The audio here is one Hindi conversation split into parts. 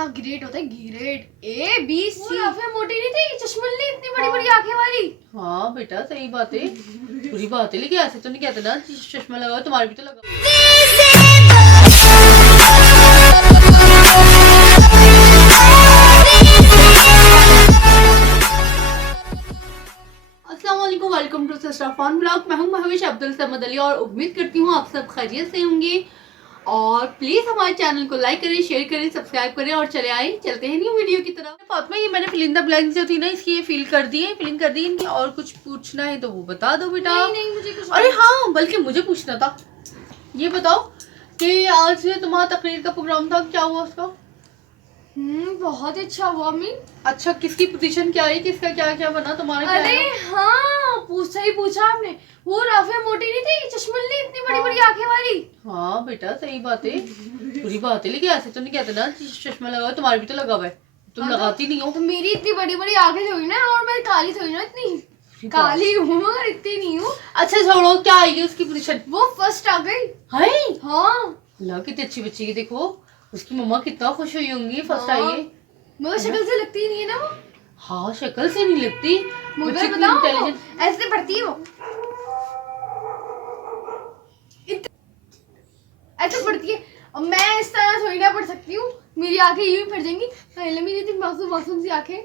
अच्छा ग्रेड होता है, ग्रेड A B C। मोटी नहीं थी, चश्मली इतनी बड़ी बड़ी आंखें वाली। हाँ बेटा सही बात है, बुरी बात है, लेकिन ऐसे तो नहीं कहते ना चश्मा लगाओ, तुम्हारे भी तो लगा। अस्सलामुअलैकुम, welcome to sister fun blog. मैं हूं महविश अब्दुल समद अली और उम्मीद करती हूँ आप सब खैरियत से होंगे। और प्लीज हमारे चैनल को लाइक करें, शेयर करें, सब्सक्राइब करें और चलते हैं न्यू वीडियो की तरफ। फातिमा ये मैंने फिलिंदा ब्लैंक जो थी ना इसकी ये फिलिंग कर दी इनकी। और कुछ पूछना है तो वो बता दो बेटा। नहीं मुझे कुछ। अरे हाँ, बल्कि मुझे पूछना था, ये बताओ कि आज तुम्हारा तकरीर का प्रोग्राम था, क्या हुआ उसका? बहुत अच्छा हुआ अम्मी। अच्छा, किसकी पोजीशन क्या है, किसका क्या क्या बना, तुम्हारा क्या अरे है? हाँ सही पूछा आपने। वो राफिया मोटी नहीं थी, चश्मली इतनी बड़ी बड़ी आंखें वाली। हाँ बेटा सही बात है, बुरी बात है, लेकिन ऐसे तो नहीं कहते ना चश्मा लगाओ, तुम्हारे भी तो लगा हुआ है, तुम लगाती नहीं हो। तो मेरी इतनी बड़ी बड़ी आंखें थोड़ी ना, और मैं काली थोड़ी ना, इतनी काली हूँ मगर इतनी नहीं हूँ। अच्छा छोड़ो, क्या आएगी उसकी पोजीशन? वो फर्स्ट आ गई। है हाँ अल्लाह, कितनी अच्छी बच्ची की, देखो उसकी मम्मा कितना खुश हुई होंगी फर्स्ट आई है। मगर शक्ल से लगती नहीं है ना वो। हाँ शक्ल से नहीं लगती, मुझे बच्ची कितनी बताओ इंटेलिजेंट। ऐसे पढ़ती है वो, ऐसे पढ़ती है। और मैं इस तरह थोड़ी ना पढ़ सकती हूँ, मेरी आंखें यूं ही पड़ जाएंगी। पहले मेरी इतनी मासूम मासूम सी आंखें।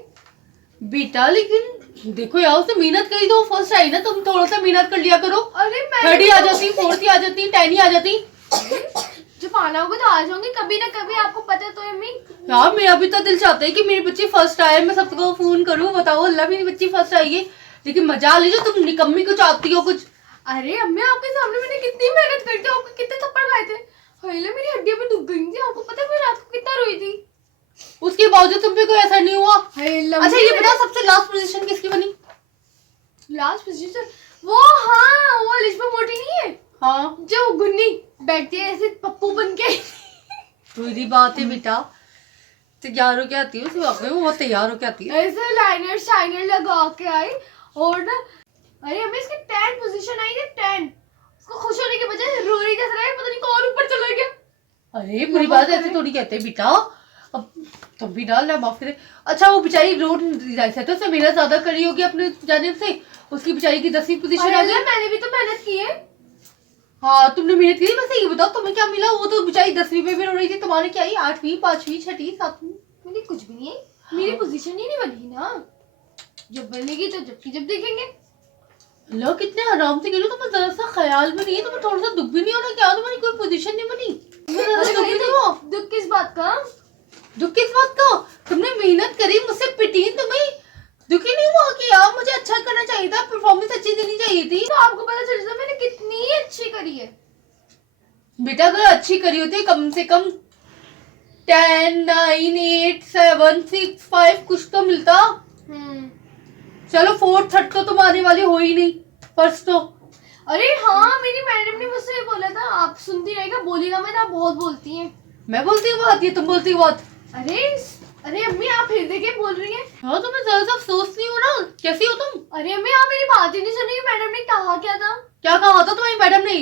बेटा लेकिन देखो यार, उसने मेहनत करी तो फर्स्ट आई ना, तुम थोड़ा सा मेहनत कर लिया करो। अरे मैं 30 आ जाती, 40 आ जाती, 10 आ जाती। जब आना होगा तो आ जाऊंगी कभी ना कभी, आपको पता तो है अम्मी। यार मेरा भी तो दिल चाहता है कि मेरी बच्ची फर्स्ट आए, मैं सबको फोन करूं, बताओ अल्लाह मेरी बच्ची फर्स्ट आई है। लेकिन मजा ले, जो तुम निकम्मी को चाहती हो कुछ। अरे अम्मी आपके सामने मैंने कितनी मेहनत करी थी, आपको कितने थप्पड़ खाए थे। पहले मेरी हड्डियां में दुख गई थी, आपको पता है मैं रात को कितना रोई थी। उसके बावजूद तुम पे कोई असर नहीं हुआ। अच्छा ये अच्छा बताओ, सबसे लास्ट पोजीशन किसकी बनी? लास्ट पोजीशन वो, हाँ वो लिस्बा मोटी नहीं है हाँ जो गुन्नी बैठती है ऐसे पप्पू बन के। पूरी बात है बेटा, तैयार होके आती है, वो तैयार होके आती है ऐसे लाइनर शाइनर लगा के आई। और ना अरे हमें इसकी 10 पोजीशन आई थी, 10। उसको खुश होने के बजाय रो रही जैसा लगा, पता नहीं कौन ऊपर चला गया। अरे बुरी बात ऐसे थोड़ी कहते हैं बेटा, अब तुम भी डाल ना माफ करे। अच्छा वो बेचारी रोड से तो उसने मेहनत ज्यादा करी होगी अपने जानिब से, उसकी बेचारी की 10वीं पोजीशन आ गई। मैंने भी तो मेहनत की है। हाँ तुमने मेहनत की, वैसे ये बताओ तुम्हें क्या मिला? वो तो बेचारी 10वीं में भी रो रही थी, तुम्हारे क्या आई 8वीं, 5वीं, 6वीं, 7वीं? मेरी कुछ भी नहीं है, मेरी पोजीशन ही नहीं बनी ना। जब बनेगी तो जब देखेंगे। लो कितने आराम से गिरो, तुम्हें जरा सा ख्याल भी नहीं है, तुम्हें थोड़ा सा दुख भी नहीं हो रहा क्या तुम्हारी कोई पोजीशन नहीं बनी? दुख किस बात का? दुख किस बात का? तुमने मेहनत करी, मुझसे पिटी, तुम्हें दुख ही नहीं हुआ कि यार मुझे अच्छा करना चाहिए था, परफॉर्मेंस अच्छी देनी चाहिए थी? तो आपको पता चल जाता मैंने कितनी अच्छी करी है। बेटा अगर अच्छी करी होती कम से कम 10, 9, 8, 7, 6, 5 कुछ तो मिलता। चलो 4th 3rd तो तुम आने वाले हो ही नहीं, फर्स्ट तो। अरे हाँ मेरी मैडम ने मुझसे बोला था, आप सुनती रहेगा, बोलेगा मैं, आप बहुत बोलती हैं। मैं बोलती हूँ बात, ये तुम बोलती हो बात। अरे अरे अम्मी आप फिर देखे बोल रही हैं। हाँ तुम्हें जरा सा अफसोस नहीं हो ना? कैसी हो तुम? अरे अम्मी आप मेरी बात ही नहीं सुनी, मैडम ने कहा क्या था? क्या कहा था तुम्हारी मैडम ने?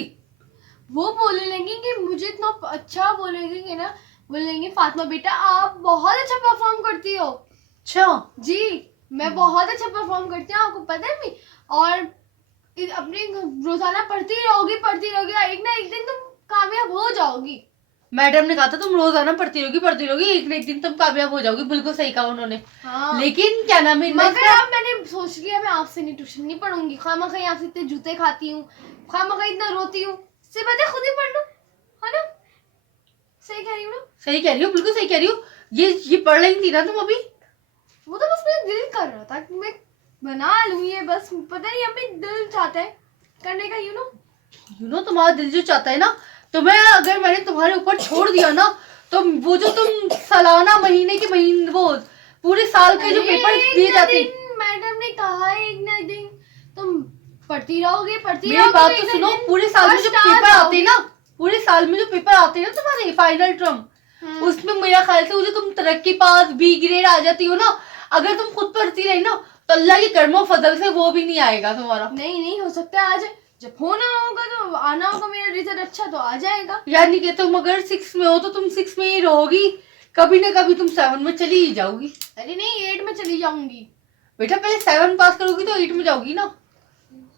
वो बोलने लगी कि मुझे इतना अच्छा बोलेंगे ना, बोलेंगे फातिमा बेटा आप बहुत अच्छा परफॉर्म करती हो। अच्छा जी मैं बहुत अच्छा परफॉर्म करती हूँ, आपको पता है अम्मी। और अपने रोजाना पढ़ती रहोगी, एक ना एक दिन तुम कामयाब हो जाओगी। मैडम ने कहा था तुम रोजाना पढ़ती रहोगी, एक ना एक दिन तुम कामयाब हो जाओगी, बिल्कुल सही कहा उन्होंने। हाँ। लेकिन क्या नाम है, मगर अब मैंने सोच लिया मैं आपसे नहीं ट्यूशन नहीं पढ़ूंगी, खामखा आपसे इतने जूते खाती हूँ, खामखा इतना रोती हूँ, इससे बेहतर खुद ही पढ़ लो, है ना? सही कह रही हूँ ना? सही कह रही हो, बिल्कुल सही कह रही हो। ये पढ़ रही थी ना तुम अभी? वो तो बस मेरा दिल कर रहा था कि मैं बना लूँ ये, बस पता नहीं अभी दिल चाहता है करने का, यू नो तुम्हारा दिल जो चाहता है ना, तुम्हें अगर मैंने तुम्हारे ऊपर छोड़ दिया ना, तो वो जो तुम सालाना महीने वो पूरे साल के जो पेपर दिए जाते, मैडम ने कहा है एक ना दिन तुम पढ़ती रहोगे मेरी बात तो सुनो, पूरे साल में जो पेपर आते हैं ना, पूरे साल में जो पेपर आते हैं ना तुम्हारे फाइनल टर्म, उसमें मेरा ख्याल से वो जो तुम तरक्की पास B ग्रेड आ जाती हो ना, अगर तुम खुद पढ़ती रही ना तो अल्लाह के कर्मों फजल से वो भी नहीं आएगा तुम्हारा। नहीं हो सकता है, आज जब होना होगा तो आना होगा, मेरा रिजल्ट अच्छा तो आ जाएगा। यानी कि तुम अगर 6 में हो तो तुम 6 में ही रहोगी, कभी ना कभी तुम 7 में चली ही जाओगी। अरे नहीं 8 में चली जाऊंगी। बेटा पहले 7 पास करोगी तो 8 में जाओगी ना।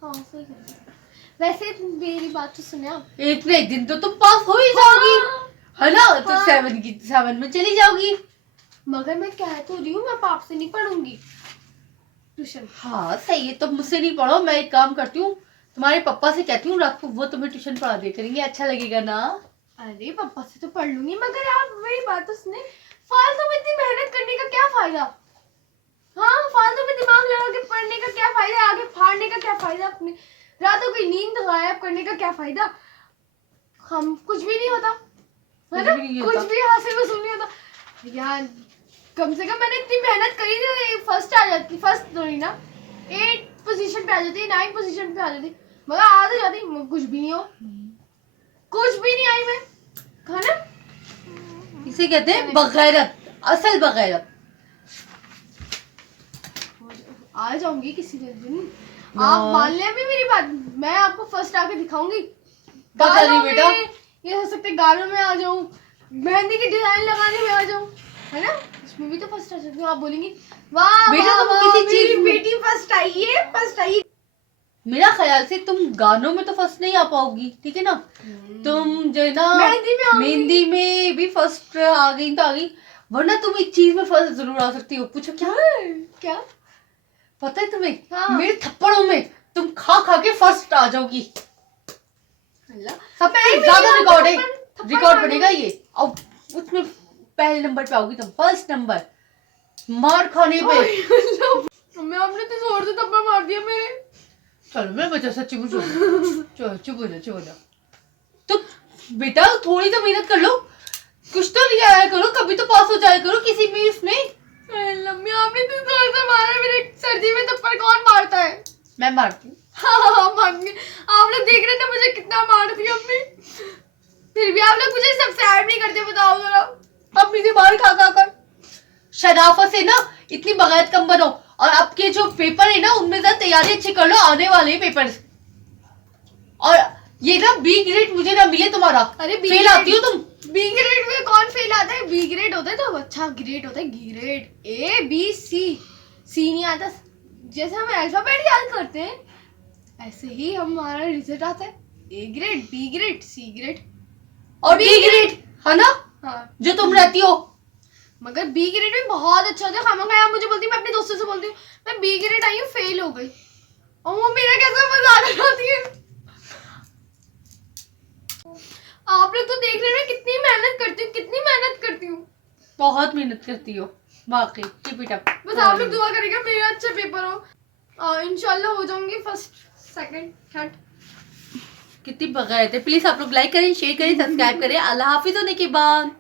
हाँ सही कह रही हो। वैसे मेरी बात तो सुने आप। एक ना एक दिन तो तुम पास हो ही जाओगी, हाँ, है ना? तो हाँ। 7 में चली जाओगी। मगर मैं कह तो रही हूँ मैं पाप से नहीं पढ़ूंगी ट्यूशन। हाँ सही है, तुम मुझसे नहीं पढ़ो, मैं एक काम करती हूँ, तुम्हारे पापा से कहती हूँ रात को वो तुम्हें ट्यूशन पढ़ा दिया करेंगे, अच्छा लगेगा ना? अरे पापा से तो पढ़ लूंगी, मगर आप मेरी बात तो सुने, फालतू में इतनी मेहनत करने का क्या फायदा? हाँ फालतू में दिमाग लगा के पढ़ने का क्या फायदा? आगे फाड़ने का क्या फायदा? अपने रातों की नींद गायब करने का क्या फायदा? हम कुछ भी नहीं होता, है ना? कुछ भी नहीं होता। कुछ भी हासिल वसूल नहीं होता यार। कम से कम मैंने इतनी मेहनत करी थी, फर्स्ट आ जाती, फर्स्ट थोड़ी ना 8 पोजीशन पे आ जाती, 9 पोजीशन पे आ जाती, मगर आ तो जाती, कुछ भी नहीं हो, कुछ भी नहीं आई मैं, है ना? इसे कहते हैं बगैरत, असल बगैरत। आ जाऊंगी किसी दिन, ना। आप मान लें भी मेरी बात, मैं आपको फर्स्ट आके दिखाऊंगी। पता नहीं गानों बेटा। में, ये हो सकते गानों में आ जाऊं, मेहंदी की डिजाइन लगाने में आ जाऊं, है ना? इसमें भी तो फर्स्ट आ सकती हूँ। आप बोलेंगी वाह बेटा, वाह तुम वाह, किसी मेरी चीज में- बेटी फर्स्ट आई है, फर्स्ट आई। मेरा ख्याल से तुम गानों में तो फर्स्ट नहीं आ पाओगी, ठीक है ना? तुम जो है ना मेहंदी में आऊंगी। मेहंदी में भी फर्स्ट आ गई तो आ गई, वरना तुम एक चीज में फर्स्ट जरूर आ सकती हो। पूछो क्या? क्या? पता है तुम्हें? हाँ। मेरे थप्पड़ों में तुम खा खा के फर्स्ट आ जाओगी। अल्लाह, सबसे मैं भी ज्यादा यहाँ रिकॉर्ड है, थप्पड़ रिकॉर्ड मारूंगी। बनेगा ये। और उसमें पहले नंबर पे आओगी तुम, फर्स्ट नंबर, मार खाने पे। मैं आपने तो जोर से थप्पड़ मार दिया मेरे। चलो मैं बचा, सच्ची मुझे चलो चुप हो जा। तो बेटा थोड़ी तो मेहनत कर लो, कुछ तो लिया आया करो, कभी तो पास हो जाया करो किसी भी इसमें। लम्मी आपने तो जोर से मारा, मेरे सर्दी में थप्पड़ कौन मारता है? मैं मारती हूँ। हाँ मांगे, आप लोग देख रहे थे मुझे कितना मारती अम्मी, फिर भी आप लोग मुझे सब्सक्राइब नहीं करते, बताओ जरा। अब मुझे मार खा खा कर शराफत से ना इतनी बगायत कम बनो, और आपके जो पेपर है ना उनमें जरा तैयारी अच्छी कर लो, आने वाले पेपर। और ये ना बी ग्रेड मुझे ना मिले तुम्हारा। अरे B फेल grade- आती हो तुम। बी ग्रेड में कौन फेल आता है? बी ग्रेड होता है तो अच्छा ग्रेड होता है, ग्रेड ए बी सी, सी नहीं आता। जैसे हम अल्फाबेट याद करते हैं ऐसे ही हमारा रिजल्ट आता है, A grade, B grade, C grade और डी ग्रेड, है ना, हाँ। जो तुम रहती हो। मगर बी ग्रेड में बहुत अच्छा होता है। खामखा आप मुझे बोलती, मैं अपने दोस्तों से बोलती हूँ मैं बी ग्रेड आई हूँ, फेल हो गई, और वो मेरा कैसा मजाक उड़ाती है। आप लोग तो देख रहे हैं मैं कितनी मेहनत करती हूँ, कितनी मेहनत करती हूँ। बहुत मेहनत करती हो वाकई। Keep it up। बस आप लोग दुआ करेंगे मेरा अच्छा पेपर हो, इंशाल्लाह हो जाऊंगी फर्स्ट, सेकंड, थर्ड। कितनी बगायत है। प्लीज आप लोग लाइक करें, शेयर करें, सब्सक्राइब करें। अल्लाह हाफिज होने के बाद।